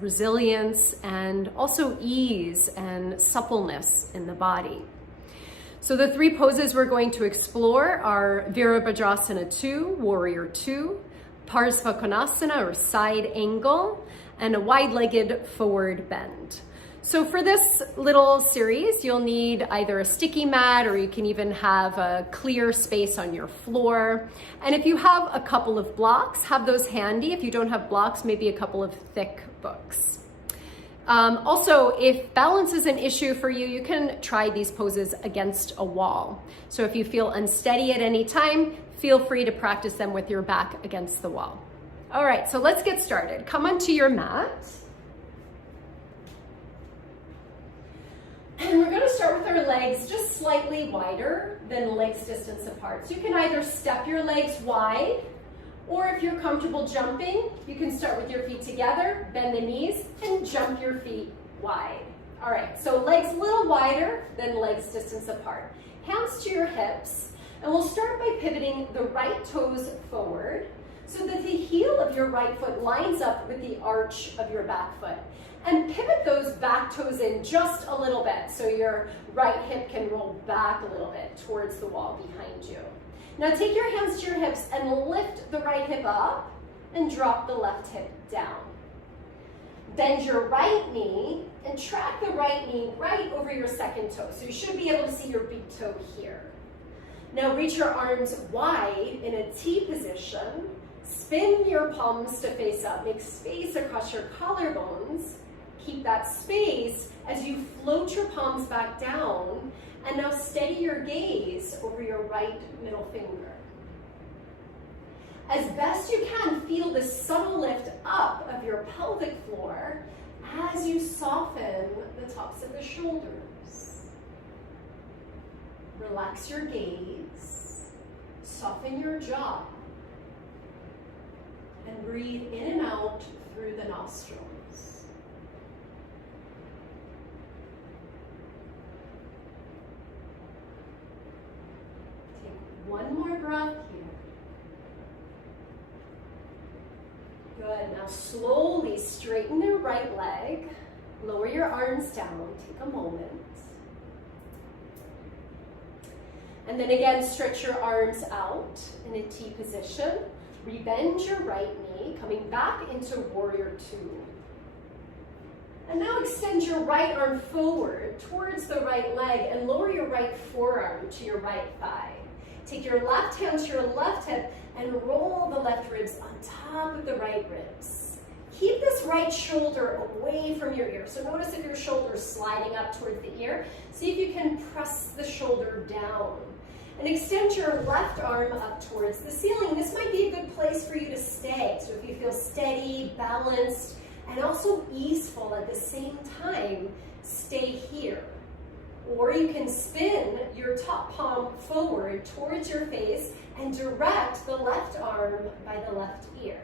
resilience, and also ease and suppleness in the body. So the three poses we're going to explore are Virabhadrasana 2, Warrior 2, Parsvakonasana or side angle, and a wide-legged forward bend. So for this little series, you'll need either a sticky mat or you can even have a clear space on your floor. And if you have a couple of blocks, have those handy. If you don't have blocks, maybe a couple of thick books. Also, if balance is an issue for you, you can try these poses against a wall. So if you feel unsteady at any time, feel free to practice them with your back against the wall. All right, so let's get started. Come onto your mat. And we're gonna start with our legs just slightly wider than legs distance apart. So you can either step your legs wide, or if you're comfortable jumping, you can start with your feet together, bend the knees, and jump your feet wide. All right, so legs a little wider than legs distance apart. Hands to your hips, and we'll start by pivoting the right toes forward so that the heel of your right foot lines up with the arch of your back foot. And pivot those back toes in just a little bit so your right hip can roll back a little bit towards the wall behind you. Now take your hands to your hips and lift the right hip up and drop the left hip down. Bend your right knee and track the right knee right over your second toe. So you should be able to see your big toe here. Now reach your arms wide in a T position. Spin your palms to face up. Make space across your collarbones. Keep that space as you float your palms back down, and now steady your gaze over your right middle finger. As best you can, feel the subtle lift up of your pelvic floor as you soften the tops of the shoulders. Relax your gaze, soften your jaw, and breathe in and out through the nostrils. One more breath here. Good, now slowly straighten your right leg. Lower your arms down, take a moment. And then again, stretch your arms out in a T position. Rebend your right knee, coming back into Warrior 2. And now extend your right arm forward towards the right leg and lower your right forearm to your right thigh. Take your left hand to your left hip and roll the left ribs on top of the right ribs. Keep this right shoulder away from your ear. So notice if your shoulder is sliding up towards the ear. See if you can press the shoulder down. And extend your left arm up towards the ceiling. This might be a good place for you to stay. So if you feel steady, balanced, and also easeful at the same time, stay here. Or you can spin your top palm forward towards your face and direct the left arm by the left ear.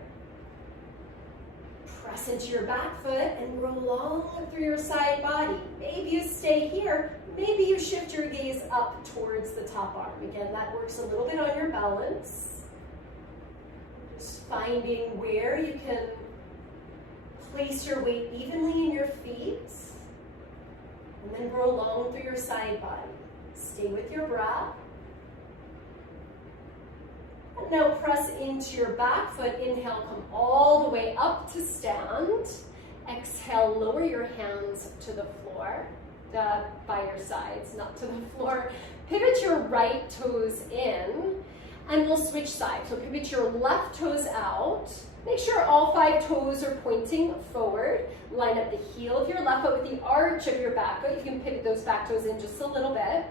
Press into your back foot and roll on through your side body. Maybe you stay here. Maybe you shift your gaze up towards the top arm. Again, that works a little bit on your balance. Just finding where you can place your weight evenly in your feet. And then roll along through your side body. Stay with your breath. And now press into your back foot. Inhale, come all the way up to stand. Exhale, lower your hands to the floor, by your sides, not to the floor. Pivot your right toes in, and we'll switch sides. So pivot your left toes out. Make sure all 5 toes are pointing forward. Line up the heel of your left foot with the arch of your back foot. You can pivot those back toes in just a little bit.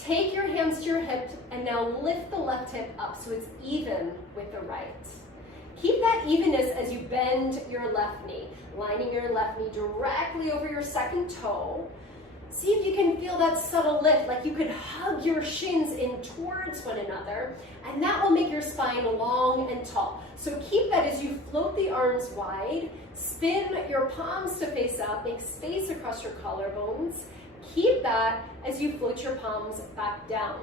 Take your hands to your hip and now lift the left hip up so it's even with the right. Keep that evenness as you bend your left knee, lining your left knee directly over your second toe. See if you can feel that subtle lift, like you could hug your shins in towards one another, and that will make your spine long and tall. So keep that as you float the arms wide, spin your palms to face up, make space across your collarbones. Keep that as you float your palms back down.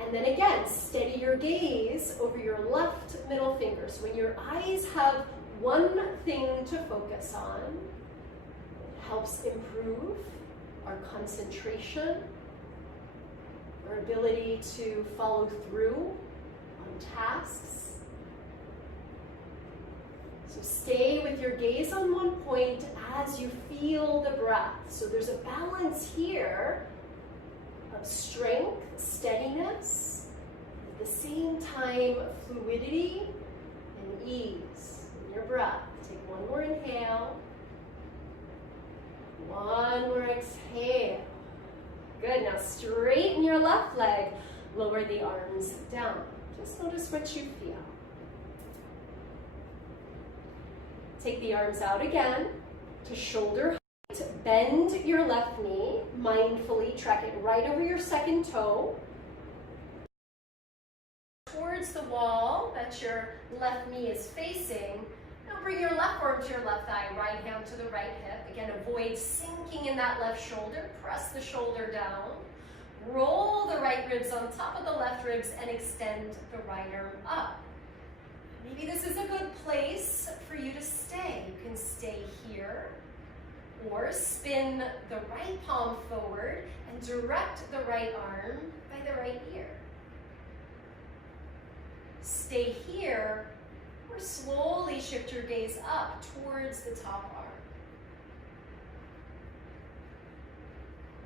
And then again, steady your gaze over your left middle finger. So when your eyes have one thing to focus on. It helps improve our concentration, our ability to follow through on tasks. So stay with your gaze on one point as you feel the breath. So there's a balance here of strength, steadiness, at the same time fluidity and ease in your breath. Take one more inhale. One more exhale. Good, now straighten your left leg. Lower the arms down. Just notice what you feel. Take the arms out again to shoulder height. Bend your left knee. Mindfully track it right over your second toe. Towards the wall that your left knee is facing. Now bring your left arm to your left thigh, right hand to the right hip. Again, avoid sinking in that left shoulder. Press the shoulder down. Roll the right ribs on top of the left ribs and extend the right arm up. Maybe this is a good place for you to stay. You can stay here or spin the right palm forward and direct the right arm by the right ear. Stay here or slowly shift your gaze up towards the top arm.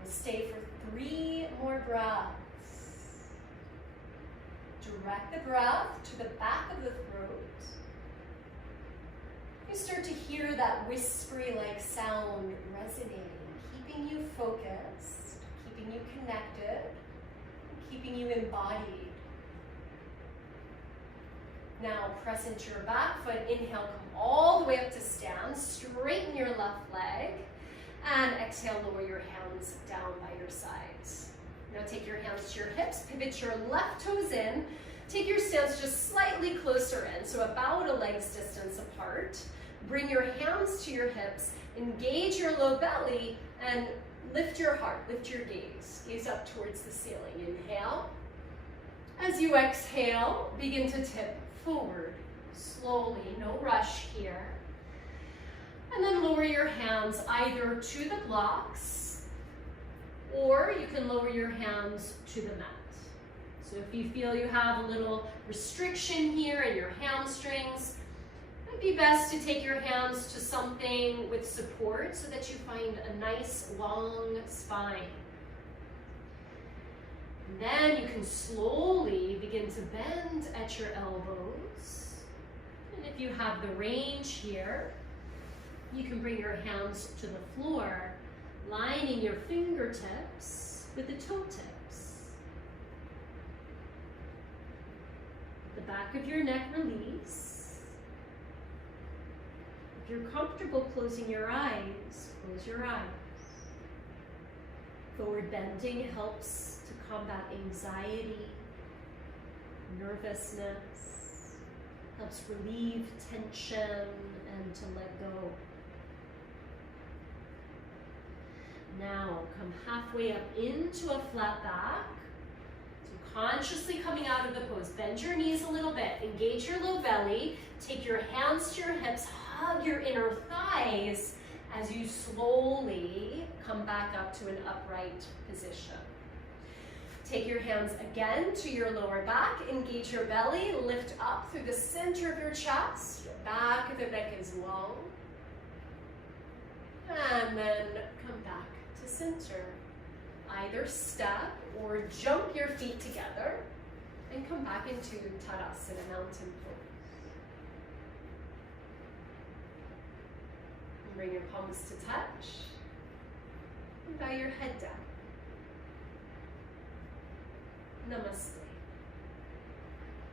We'll stay for 3 more breaths. Direct the breath to the back of the throat. You start to hear that whispery-like sound resonating, keeping you focused, keeping you connected, keeping you embodied. Now press into your back foot. Inhale, come all the way up to stand. Straighten your left leg. And exhale, lower your hands down by your sides. Now take your hands to your hips. Pivot your left toes in. Take your stance just slightly closer in, so about a leg's distance apart. Bring your hands to your hips. Engage your low belly and lift your heart, lift your gaze. Gaze up towards the ceiling. Inhale. As you exhale, begin to tip forward, slowly, no rush here. And then lower your hands either to the blocks, or you can lower your hands to the mat. So if you feel you have a little restriction here in your hamstrings, it might be best to take your hands to something with support so that you find a nice long spine. And then you can slowly begin to bend at your elbows. And if you have the range here, you can bring your hands to the floor, lining your fingertips with the toe tips. The back of your neck release. If you're comfortable closing your eyes, close your eyes. Forward bending helps to combat anxiety, nervousness, helps relieve tension and to let go. Now come halfway up into a flat back. So consciously coming out of the pose. Bend your knees a little bit. Engage your low belly. Take your hands to your hips. Hug your inner thighs as you slowly come back up to an upright position. Take your hands again to your lower back. Engage your belly. Lift up through the center of your chest. Your back of the neck is long. And then come back to center. Either step or jump your feet together and come back into Tadasana, mountain pose. And bring your palms to touch and bow your head down. Namaste.